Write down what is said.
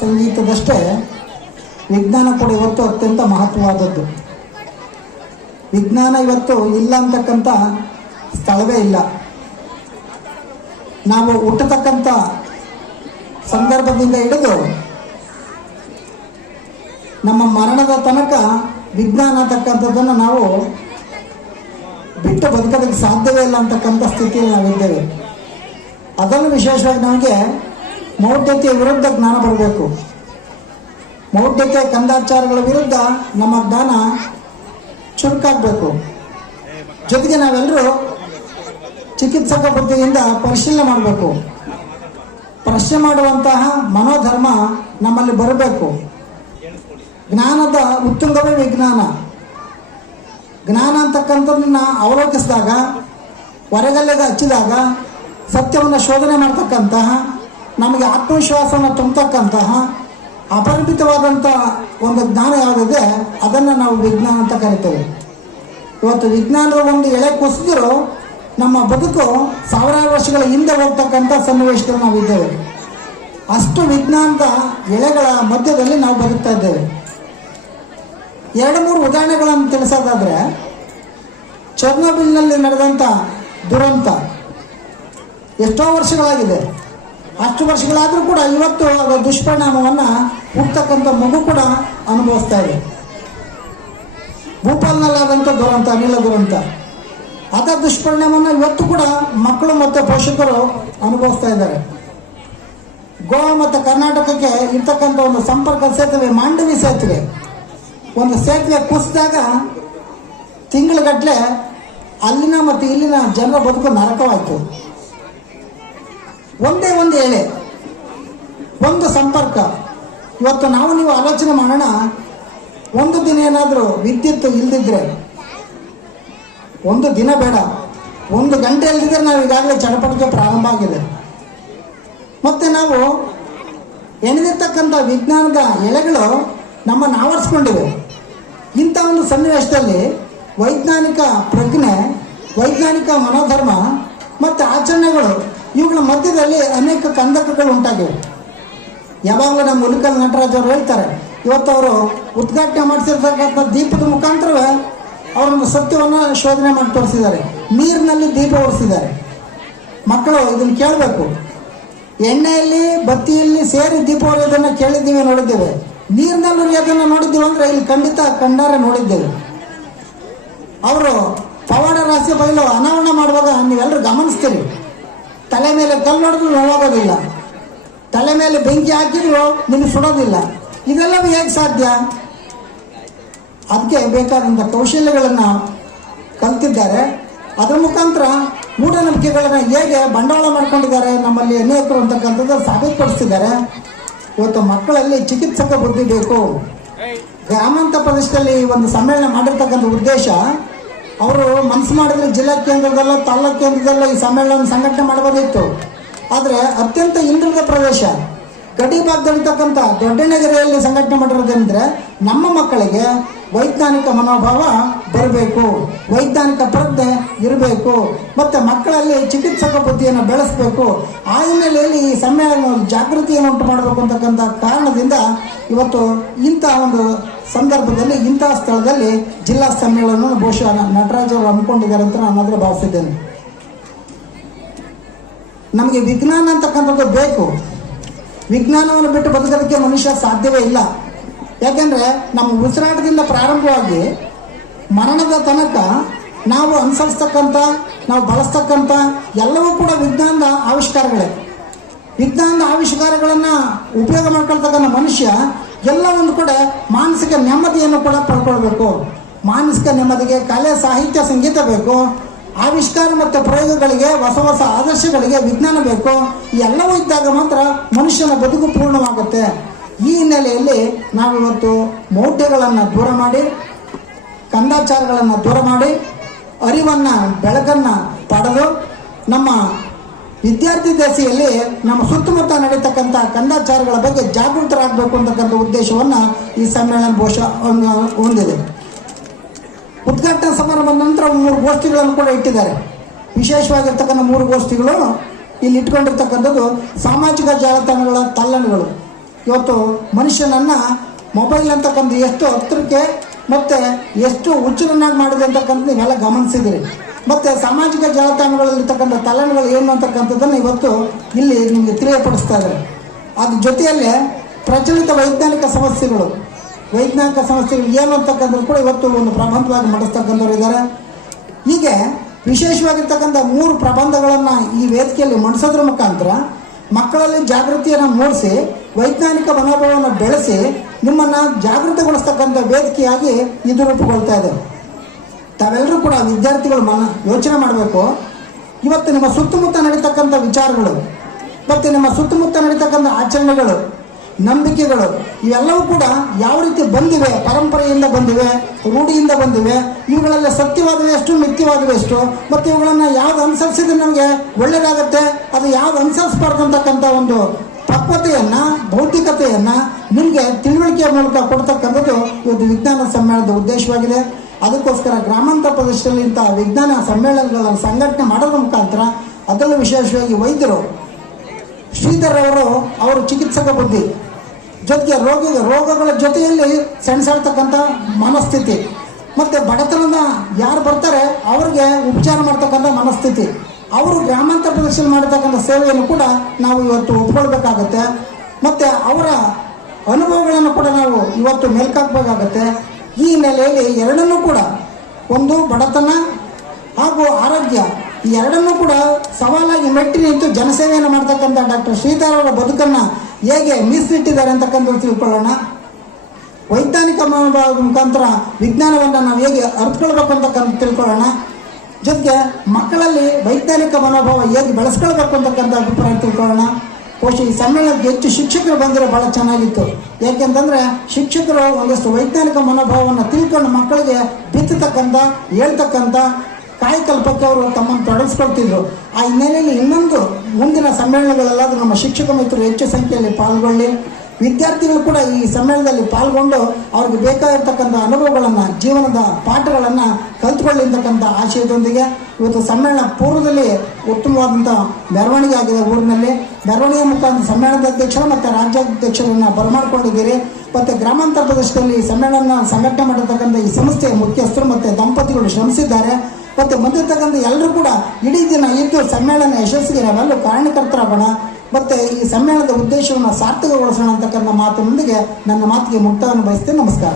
ಸಂಗೀತದಷ್ಟೇ ವಿಜ್ಞಾನ ಕೂಡ ಇವತ್ತು ಅತ್ಯಂತ ಮಹತ್ವವಾದದ್ದು. ವಿಜ್ಞಾನ ಇವತ್ತು ಇಲ್ಲ ಅಂತಕ್ಕಂಥ ಸ್ಥಳವೇ ಇಲ್ಲ. ನಾವು ಹುಟ್ಟತಕ್ಕಂಥ ಸಂದರ್ಭದಿಂದ ಹಿಡಿದು ನಮ್ಮ ಮರಣದ ತನಕ ವಿಜ್ಞಾನ ಅಂತಕ್ಕಂಥದ್ದನ್ನು ನಾವು ಬಿಟ್ಟು ಬದುಕೋದಕ್ಕೆ ಸಾಧ್ಯವೇ ಇಲ್ಲ ಅಂತಕ್ಕಂಥ ಸ್ಥಿತಿಯಲ್ಲಿ ನಾವಿದ್ದೇವೆ. ಅದನ್ನು ವಿಶೇಷವಾಗಿ ನಮಗೆ ಮೌಢ್ಯತೆಯ ವಿರುದ್ಧ ಜ್ಞಾನ ಬರಬೇಕು. ಮೌಢ್ಯತೆ ಕಂದಾಚಾರಗಳ ವಿರುದ್ಧ ನಮ್ಮ ಜ್ಞಾನ ಚುರುಕಾಗಬೇಕು. ಜೊತೆಗೆ ನಾವೆಲ್ಲರೂ ಚಿಕಿತ್ಸಕ ಬುದ್ಧಿಯಿಂದ ಪರಿಶೀಲನೆ ಮಾಡಬೇಕು. ಪ್ರಶ್ನೆ ಮಾಡುವಂತಹ ಮನೋಧರ್ಮ ನಮ್ಮಲ್ಲಿ ಬರಬೇಕು. ಜ್ಞಾನದ ಉತ್ತುಂಗವೇ ವಿಜ್ಞಾನ. ಜ್ಞಾನ ಅಂತಕ್ಕಂಥದ್ದನ್ನ ಅವಲೋಕಿಸಿದಾಗ, ಹೊರಗಲ್ಲೆಗೆ ಹಚ್ಚಿದಾಗ, ಸತ್ಯವನ್ನು ಶೋಧನೆ ಮಾಡ್ತಕ್ಕಂತಹ, ನಮಗೆ ಆತ್ಮವಿಶ್ವಾಸವನ್ನು ತುಂಬತಕ್ಕಂತಹ ಅಪರಿಮಿತವಾದಂಥ ಒಂದು ಜ್ಞಾನ ಯಾವುದಿದೆ ಅದನ್ನು ನಾವು ವಿಜ್ಞಾನ ಅಂತ ಕರಿತೇವೆ. ಇವತ್ತು ವಿಜ್ಞಾನದ ಒಂದು ಎಳೆ ಕುಸಿದರೂ ನಮ್ಮ ಬದುಕು ಸಾವಿರಾರು ವರ್ಷಗಳ ಹಿಂದೆ ಹೋಗ್ತಕ್ಕಂಥ ಸನ್ನಿವೇಶದಲ್ಲಿ ನಾವಿದ್ದೇವೆ. ಅಷ್ಟು ವಿಜ್ಞಾನದ ಎಳೆಗಳ ಮಧ್ಯದಲ್ಲಿ ನಾವು ಬದುಕ್ತಾ ಇದ್ದೇವೆ. 2-3 ಉದಾಹರಣೆಗಳನ್ನು ತಿಳಿಸೋದಾದರೆ, ಚರ್ನೋಬಿಲ್ನಲ್ಲಿ ನಡೆದಂಥ ದುರಂತ ಎಷ್ಟೋ ವರ್ಷಗಳಾಗಿದೆ. ಅಷ್ಟು ವರ್ಷಗಳಾದರೂ ಕೂಡ ಇವತ್ತು ಅದರ ದುಷ್ಪರಿಣಾಮವನ್ನು ಹುಟ್ಟತಕ್ಕಂಥ ಮಗು ಕೂಡ ಅನುಭವಿಸ್ತಾ ಇದೆ. ಭೂಪಾಲ್ನಲ್ಲಾದಂಥ ದುರಂತ, ಅನಿಲ ದುರಂತ, ಅದರ ದುಷ್ಪರಿಣಾಮವನ್ನು ಇವತ್ತು ಕೂಡ ಮಕ್ಕಳು ಮತ್ತು ಪೋಷಕರು ಅನುಭವಿಸ್ತಾ ಇದ್ದಾರೆ. ಗೋವಾ ಮತ್ತು ಕರ್ನಾಟಕಕ್ಕೆ ಇರ್ತಕ್ಕಂಥ ಒಂದು ಸಂಪರ್ಕ ಸೇತುವೆ, ಮಾಂಡವಿ ಸೇತುವೆ, ಒಂದು ಸೇತುವೆ ಕುಸಿದಾಗ ತಿಂಗಳಗಟ್ಟಲೆ ಅಲ್ಲಿನ ಮತ್ತು ಇಲ್ಲಿನ ಜನರ ಬದುಕು ನರಕವಾಯಿತು. ಒಂದೇ ಒಂದು ಎಳೆ, ಒಂದು ಸಂಪರ್ಕ. ಇವತ್ತು ನಾವು ನೀವು ಆಲೋಚನೆ ಮಾಡೋಣ, ಒಂದು ದಿನ ಏನಾದರೂ ವಿದ್ಯುತ್ ಇಲ್ದಿದ್ರೆ, ಒಂದು ದಿನ ಬೇಡ, 1 ಗಂಟೆ ಇಲ್ದಿದ್ರೆ ನಾವು ಈಗಾಗಲೇ ಚಡಪಟಿಕೆ ಪ್ರಾರಂಭ ಆಗಿದೆ. ಮತ್ತು ನಾವು ಎಣೆದಿರ್ತಕ್ಕಂಥ ವಿಜ್ಞಾನದ ಎಳೆಗಳು ನಮ್ಮನ್ನು ಆವರಿಸ್ಕೊಂಡಿವೆ. ಇಂಥ ಒಂದು ಸನ್ನಿವೇಶದಲ್ಲಿ ವೈಜ್ಞಾನಿಕ ಪ್ರಜ್ಞೆ, ವೈಜ್ಞಾನಿಕ ಮನೋಧರ್ಮ ಮತ್ತು ಆಚರಣೆಗಳು, ಇವುಗಳ ಮಧ್ಯದಲ್ಲಿ ಅನೇಕ ಕಂದಕಗಳು ಉಂಟಾಗಿವೆ. ಯಾವಾಗಲೂ ನಮ್ಮ ಮುಲಕಲ್ ನಟರಾಜ್ ಅವರು ಹೇಳ್ತಾರೆ, ಇವತ್ತು ಅವರು ಉದ್ಘಾಟನೆ ಮಾಡಿಸಿರ್ತಕ್ಕಂಥ ದೀಪದ ಮುಖಾಂತರವೇ ಅವರೊಂದು ಸತ್ಯವನ್ನು ಶೋಧನೆ ಮಾಡಿ ತೋರಿಸಿದ್ದಾರೆ. ನೀರಿನಲ್ಲಿ ದೀಪ ಓಡಿಸಿದ್ದಾರೆ. ಮಕ್ಕಳು ಇದನ್ನು ಕೇಳಬೇಕು. ಎಣ್ಣೆಯಲ್ಲಿ ಬತ್ತಿಯಲ್ಲಿ ಸೇರಿ ದೀಪ ಹೊರೆಯೋದನ್ನು ಕೇಳಿದ್ದೀವಿ, ನೋಡಿದ್ದೇವೆ. ನೀರಿನಲ್ಲಿ ಅದನ್ನು ನೋಡಿದ್ದೀವಿ ಅಂದರೆ ಇಲ್ಲಿ ಖಂಡಿತ ಕಣ್ಣಾರೆ ನೋಡಿದ್ದೇವೆ. ಅವರು ಪವಾಡ ರಹಸ್ಯ ಬಯಲು ಅನಾವರಣ ಮಾಡುವಾಗ ನೀವೆಲ್ಲರೂ ಗಮನಿಸ್ತೀರಿ, ತಲೆ ಮೇಲೆ ಕಲ್ಲು ಹೊಡೆದ್ರು ನೋವಾಗೋದಿಲ್ಲ, ತಲೆ ಮೇಲೆ ಬೆಂಕಿ ಹಾಕಿದ್ರು ನಿಮಗೆ ಸುಡೋದಿಲ್ಲ. ಇದೆಲ್ಲವೂ ಹೇಗೆ ಸಾಧ್ಯ? ಅದಕ್ಕೆ ಬೇಕಾದಂಥ ಕೌಶಲ್ಯಗಳನ್ನು ಕಲ್ತಿದ್ದಾರೆ. ಅದರ ಮುಖಾಂತರ ಮೂಢನಂಬಿಕೆಗಳನ್ನು ಹೇಗೆ ಬಂಡವಾಳ ಮಾಡ್ಕೊಂಡಿದ್ದಾರೆ ನಮ್ಮಲ್ಲಿ ಅನೇಕರು ಅಂತಕ್ಕಂಥದ್ದು ಸಾಬೀತುಪಡಿಸ್ತಿದ್ದಾರೆ. ಇವತ್ತು ಮಕ್ಕಳಲ್ಲಿ ಚಿಕಿತ್ಸಕ ಬುದ್ಧಿ ಬೇಕು. ಗ್ರಾಮಾಂತರ ಪ್ರದೇಶದಲ್ಲಿ ಒಂದು ಸಮ್ಮೇಳನ ಮಾಡಿರ್ತಕ್ಕಂಥ ಉದ್ದೇಶ, ಅವರು ಮನಸ್ಸು ಮಾಡಿದ್ರೆ ಜಿಲ್ಲಾ ಕೇಂದ್ರದಲ್ಲ, ತಾಲೂಕು ಕೇಂದ್ರದಲ್ಲ ಈ ಸಮ್ಮೇಳನ ಸಂಘಟನೆ ಮಾಡಬಹುದಿತ್ತು. ಆದರೆ ಅತ್ಯಂತ ಹಿಂದುಳಿದ ಪ್ರದೇಶ, ಗಡಿ ಭಾಗದಲ್ಲಿರ್ತಕ್ಕಂಥ ದೊಡ್ಡನಗರಿಯಲ್ಲಿ ಸಂಘಟನೆ ಮಾಡಿರೋದಂದರೆ ನಮ್ಮ ಮಕ್ಕಳಿಗೆ ವೈಜ್ಞಾನಿಕ ಮನೋಭಾವ ಬರಬೇಕು, ವೈಜ್ಞಾನಿಕ ಪ್ರಜ್ಞೆ ಇರಬೇಕು, ಮತ್ತು ಮಕ್ಕಳಲ್ಲಿ ಚಿಕಿತ್ಸಕ ಬುದ್ಧಿಯನ್ನು ಬೆಳೆಸಬೇಕು. ಆ ಹಿನ್ನೆಲೆಯಲ್ಲಿ ಈ ಸಮ್ಮೇಳನ ಜಾಗೃತಿಯನ್ನು ಉಂಟು ಮಾಡಬೇಕು ಅಂತಕ್ಕಂಥ ಕಾರಣದಿಂದ ಇವತ್ತು ಇಂಥ ಒಂದು ಸಂದರ್ಭದಲ್ಲಿ, ಇಂಥ ಸ್ಥಳದಲ್ಲಿ ಜಿಲ್ಲಾ ಸಮ್ಮೇಳನ ಬಹುಶಃ ನಟರಾಜ್ ಅವರು ಹಮ್ಮಿಕೊಂಡಿದ್ದಾರೆ ಅಂತ ನಾನು ಅದರ ಭಾವಿಸಿದ್ದೇನೆ. ನಮಗೆ ವಿಜ್ಞಾನ ಅಂತಕ್ಕಂಥದ್ದು ಬೇಕು. ವಿಜ್ಞಾನವನ್ನು ಬಿಟ್ಟು ಬದುಕೋದಕ್ಕೆ ಮನುಷ್ಯ ಸಾಧ್ಯವೇ ಇಲ್ಲ. ಯಾಕೆಂದರೆ ನಮ್ಮ ಉಸಿರಾಟದಿಂದ ಪ್ರಾರಂಭವಾಗಿ ಮರಣದ ತನಕ ನಾವು ಅನುಸರಿಸ್ತಕ್ಕಂಥ, ನಾವು ಬಳಸ್ತಕ್ಕಂಥ ಎಲ್ಲವೂ ಕೂಡ ವಿಜ್ಞಾನದ ಆವಿಷ್ಕಾರಗಳೇ. ವಿಜ್ಞಾನದ ಆವಿಷ್ಕಾರಗಳನ್ನು ಉಪಯೋಗ ಮಾಡ್ಕೊಳ್ತಕ್ಕಂಥ ಮನುಷ್ಯ ಎಲ್ಲ ಒಂದು ಕಡೆ ಮಾನಸಿಕ ನೆಮ್ಮದಿಯನ್ನು ಕೂಡ ಪಡ್ಕೊಳ್ಬೇಕು. ಮಾನಸಿಕ ನೆಮ್ಮದಿಗೆ ಕಲೆ, ಸಾಹಿತ್ಯ, ಸಂಗೀತ ಬೇಕು. ಆವಿಷ್ಕಾರ ಮತ್ತು ಪ್ರಯೋಗಗಳಿಗೆ, ಹೊಸ ಹೊಸ ಆದರ್ಶಗಳಿಗೆ ವಿಜ್ಞಾನ ಬೇಕು. ಎಲ್ಲವೂ ಇದ್ದಾಗ ಮಾತ್ರ ಮನುಷ್ಯನ ಬದುಕು ಪೂರ್ಣವಾಗುತ್ತೆ. ಈ ಹಿನ್ನೆಲೆಯಲ್ಲಿ ನಾವಿವತ್ತು ಮೌಢ್ಯಗಳನ್ನು ದೂರ ಮಾಡಿ, ಕಂದಾಚಾರಗಳನ್ನು ದೂರ ಮಾಡಿ, ಅರಿವನ್ನು, ಬೆಳಕನ್ನು ಪಡೆದು ನಮ್ಮ ವಿದ್ಯಾರ್ಥಿ ದಶೆಯಲ್ಲಿ ನಮ್ಮ ಸುತ್ತಮುತ್ತ ನಡೀತಕ್ಕಂಥ ಕಂದಾಚಾರಗಳ ಬಗ್ಗೆ ಜಾಗೃತರಾಗಬೇಕು ಅಂತಕ್ಕಂಥ ಉದ್ದೇಶವನ್ನು ಈ ಸಮ್ಮೇಳನ ಬಹುಶಃ ಹೊಂದಿದೆ. ಉದ್ಘಾಟನಾ ಸಮಾರಂಭದ ನಂತರ 3 ಗೋಷ್ಠಿಗಳನ್ನು ಕೂಡ ಇಟ್ಟಿದ್ದಾರೆ. ವಿಶೇಷವಾಗಿರ್ತಕ್ಕಂಥ 3 ಗೋಷ್ಠಿಗಳು ಇಲ್ಲಿ ಇಟ್ಕೊಂಡಿರ್ತಕ್ಕಂಥದ್ದು ಸಾಮಾಜಿಕ ಜಾಲತಾಣಗಳ ತಲ್ಲಣಗಳು. ಇವತ್ತು ಮನುಷ್ಯನನ್ನು ಮೊಬೈಲ್ ಅಂತಕ್ಕಂಥ ಎಷ್ಟು ಹತ್ತಿರಕ್ಕೆ ಮತ್ತು ಎಷ್ಟು ಹುಚ್ಚರನ್ನಾಗಿ ಮಾಡಿದೆ ಅಂತಕ್ಕಂಥ ನೀವೆಲ್ಲ ಗಮನಿಸಿದಿರಿ. ಮತ್ತು ಸಾಮಾಜಿಕ ಜಾಲತಾಣಗಳಲ್ಲಿರ್ತಕ್ಕಂಥ ತಲೆಗಳು ಏನು ಅಂತಕ್ಕಂಥದ್ದನ್ನು ಇವತ್ತು ಇಲ್ಲಿ ನಿಮಗೆ ತಿಳಿಯಪಡಿಸ್ತಾ ಇದ್ದಾರೆ. ಅದ್ರ ಜೊತೆಯಲ್ಲೇ ಪ್ರಚಲಿತ ವೈಜ್ಞಾನಿಕ ಸಮಸ್ಯೆಗಳು ಏನು ಅಂತಕ್ಕಂಥದ್ದು ಕೂಡ ಇವತ್ತು ಒಂದು ಪ್ರಬಂಧವಾಗಿ ಮಂಡಿಸ್ತಕ್ಕಂಥವ್ರು ಇದ್ದಾರೆ. ಹೀಗೆ ವಿಶೇಷವಾಗಿರ್ತಕ್ಕಂಥ 3 ಪ್ರಬಂಧಗಳನ್ನು ಈ ವೇದಿಕೆಯಲ್ಲಿ ಮಂಡಿಸೋದ್ರ ಮುಖಾಂತರ ಮಕ್ಕಳಲ್ಲಿ ಜಾಗೃತಿಯನ್ನು ಮೂಡಿಸಿ ವೈಜ್ಞಾನಿಕ ಮನೋಭಾವವನ್ನು ಬೆಳೆಸಿ ನಿಮ್ಮನ್ನು ಜಾಗೃತಗೊಳಿಸ್ತಕ್ಕಂಥ ವೇದಿಕೆಯಾಗಿ ಇದು ರೂಪುಗೊಳ್ತಾ ಇದೆ. ತಾವೆಲ್ಲರೂ ಕೂಡ ವಿದ್ಯಾರ್ಥಿಗಳು ಯೋಚನೆ ಮಾಡಬೇಕು. ಇವತ್ತು ನಿಮ್ಮ ಸುತ್ತಮುತ್ತ ನಡೀತಕ್ಕಂಥ ವಿಚಾರಗಳು ಮತ್ತು ನಿಮ್ಮ ಸುತ್ತಮುತ್ತ ನಡೀತಕ್ಕಂಥ ಆಚರಣೆಗಳು, ನಂಬಿಕೆಗಳು ಇವೆಲ್ಲವೂ ಕೂಡ ಯಾವ ರೀತಿ ಬಂದಿವೆ, ಪರಂಪರೆಯಿಂದ ಬಂದಿವೆ, ರೂಢಿಯಿಂದ ಬಂದಿವೆ, ಇವುಗಳೆಲ್ಲ ಸತ್ಯವಾದವೆ ಎಷ್ಟು, ಮಿಥ್ಯವಾದವೆ ಎಷ್ಟು, ಮತ್ತು ಇವುಗಳನ್ನು ಯಾವ್ದು ಅನುಸರಿಸಿದ್ರೆ ನಮಗೆ ಒಳ್ಳೆಯದಾಗತ್ತೆ, ಅದು ಯಾವ್ದು ಅನುಸರಿಸಬಾರ್ದು ಅಂತಕ್ಕಂಥ ಒಂದು ಪಕ್ವತೆಯನ್ನು, ಭೌತಿಕತೆಯನ್ನು ನಿಮಗೆ ತಿಳುವಳಿಕೆಯ ಮೂಲಕ ಕೊಡ್ತಕ್ಕಂಥದ್ದು ಇವತ್ತು ವಿಜ್ಞಾನ ಸಮ್ಮೇಳನದ ಉದ್ದೇಶವಾಗಿದೆ. ಅದಕ್ಕೋಸ್ಕರ ಗ್ರಾಮಾಂತರ ಪ್ರದೇಶದಲ್ಲಿ ಇಂತಹ ವಿಜ್ಞಾನ ಸಮ್ಮೇಳನಗಳನ್ನು ಸಂಘಟನೆ ಮಾಡೋದ್ರ ಮುಖಾಂತರ, ಅದರಲ್ಲೂ ವಿಶೇಷವಾಗಿ ವೈದ್ಯರು ಶ್ರೀಧರ್ ಅವರು ಚಿಕಿತ್ಸಕ ಬುದ್ಧಿ ಜೊತೆಗೆ ರೋಗಗಳ ಜೊತೆಯಲ್ಲಿ ಸೆಣಸಾಡ್ತಕ್ಕಂಥ ಮನಸ್ಥಿತಿ ಮತ್ತು ಬಡತನದ ಯಾರು ಬರ್ತಾರೆ ಅವ್ರಿಗೆ ಉಪಚಾರ ಮಾಡ್ತಕ್ಕಂಥ ಮನಸ್ಥಿತಿ, ಅವರು ಗ್ರಾಮಾಂತರ ಪ್ರದೇಶದಲ್ಲಿ ಮಾಡತಕ್ಕಂಥ ಸೇವೆಯನ್ನು ಕೂಡ ನಾವು ಇವತ್ತು ಒಪ್ಕೊಳ್ಬೇಕಾಗತ್ತೆ. ಮತ್ತು ಅವರ ಅನುಭವಗಳನ್ನು ಕೂಡ ನಾವು ಇವತ್ತು ಮೆಲ್ಕಾಕಬೇಕಾಗತ್ತೆ. ಈ ನೆಲೆಯಲ್ಲಿ ಎರಡನ್ನೂ ಕೂಡ, ಒಂದು ಬಡತನ ಹಾಗೂ ಆರೋಗ್ಯ, ಈ ಎರಡನ್ನೂ ಕೂಡ ಸವಾಲಾಗಿ ಮೆಟ್ಟಿ ನಿಂತು ಜನಸೇವೆಯನ್ನು ಮಾಡ್ತಕ್ಕಂಥ ಡಾಕ್ಟರ್ ಶ್ರೀಧರ್ ಅವರ ಬದುಕನ್ನು ಹೇಗೆ ಮೀಸಲಿಟ್ಟಿದ್ದಾರೆ ಅಂತಕ್ಕಂಥದ್ದು ತಿಳ್ಕೊಳ್ಳೋಣ. ವೈಜ್ಞಾನಿಕ ಮುಖಾಂತರ ವಿಜ್ಞಾನವನ್ನು ನಾವು ಹೇಗೆ ಅರ್ಥಕೊಳ್ಬೇಕು ಅಂತಕ್ಕಂಥ ತಿಳ್ಕೊಳ್ಳೋಣ. ಜೊತೆಗೆ ಮಕ್ಕಳಲ್ಲಿ ವೈಜ್ಞಾನಿಕ ಮನೋಭಾವ ಹೇಗೆ ಬೆಳೆಸ್ಕೊಳ್ಬೇಕು ಅಂತಕ್ಕಂಥ ಅಭಿಪ್ರಾಯ ತಿಳ್ಕೊಳ್ಳೋಣ. ಬಹುಶಃ ಈ ಸಮ್ಮೇಳನಕ್ಕೆ ಹೆಚ್ಚು ಶಿಕ್ಷಕರು ಬಂದರೆ ಭಾಳ ಚೆನ್ನಾಗಿತ್ತು. ಯಾಕೆಂತಂದರೆ ಶಿಕ್ಷಕರು ಒಂದಷ್ಟು ವೈಜ್ಞಾನಿಕ ಮನೋಭಾವವನ್ನು ತಿಳ್ಕೊಂಡು ಮಕ್ಕಳಿಗೆ ಬಿತ್ತತಕ್ಕಂಥ, ಹೇಳ್ತಕ್ಕಂಥ ಕಾಯಕಲ್ಪಕ್ಕೆ ಅವರು ತಮ್ಮನ್ನು ತೊಡಗಿಸ್ಕೊಳ್ತಿದ್ರು. ಆ ಹಿನ್ನೆಲೆಯಲ್ಲಿ ಇನ್ನೊಂದು ಮುಂದಿನ ಸಮ್ಮೇಳನಗಳಲ್ಲಾದರೂ ನಮ್ಮ ಶಿಕ್ಷಕ ಮಿತ್ರರು ಹೆಚ್ಚು ಸಂಖ್ಯೆಯಲ್ಲಿ ಪಾಲ್ಗೊಳ್ಳಿ, ವಿದ್ಯಾರ್ಥಿಗಳು ಕೂಡ ಈ ಸಮ್ಮೇಳನದಲ್ಲಿ ಪಾಲ್ಗೊಂಡು ಅವ್ರಿಗೆ ಬೇಕಾಗಿರ್ತಕ್ಕಂಥ ಅನುಭವಗಳನ್ನು, ಜೀವನದ ಪಾಠಗಳನ್ನು ಕಲ್ತ್ಕೊಳ್ಳಿ ಅಂತಕ್ಕಂಥ ಆಶಯದೊಂದಿಗೆ ಇವತ್ತು ಸಮ್ಮೇಳನ ಪೂರ್ವದಲ್ಲಿ ಉತ್ತಮವಾದಂಥ ಮೆರವಣಿಗೆ ಆಗಿದೆ. ಊರಿನಲ್ಲಿ ಮೆರವಣಿಗೆ ಮುಖಾಂತರ ಸಮ್ಮೇಳನದ ಅಧ್ಯಕ್ಷರು ಮತ್ತು ರಾಜ್ಯಾಧ್ಯಕ್ಷರನ್ನು ಬರಮಾಡಿಕೊಂಡಿದ್ದೀರಿ. ಮತ್ತು ಗ್ರಾಮಾಂತರ ಪ್ರದೇಶದಲ್ಲಿ ಸಮ್ಮೇಳನ ಸಂಘಟನೆ ಮಾಡಿರ್ತಕ್ಕಂಥ ಈ ಸಂಸ್ಥೆಯ ಮುಖ್ಯಸ್ಥರು ಮತ್ತು ದಂಪತಿಗಳು ಶ್ರಮಿಸಿದ್ದಾರೆ. ಮತ್ತು ಬಂದಿರ್ತಕ್ಕಂಥ ಎಲ್ಲರೂ ಕೂಡ ಇಡೀ ದಿನ ಇದ್ದು ಸಮ್ಮೇಳನ ಯಶಸ್ಸಿಗೆ ನಾವೆಲ್ಲರೂ ಕಾರಣಕರ್ತರಾಗೋಣ ಮತ್ತು ಈ ಸಮ್ಮೇಳನದ ಉದ್ದೇಶವನ್ನು ಸಾರ್ಥಕಗೊಳಿಸೋಣ ಅಂತಕ್ಕಂಥ ಮಾತಿನೊಂದಿಗೆ ನನ್ನ ಮಾತಿಗೆ ಮುಕ್ತಾಯವನ್ನು ಬಯಸ್ತೇನೆ. ನಮಸ್ಕಾರ.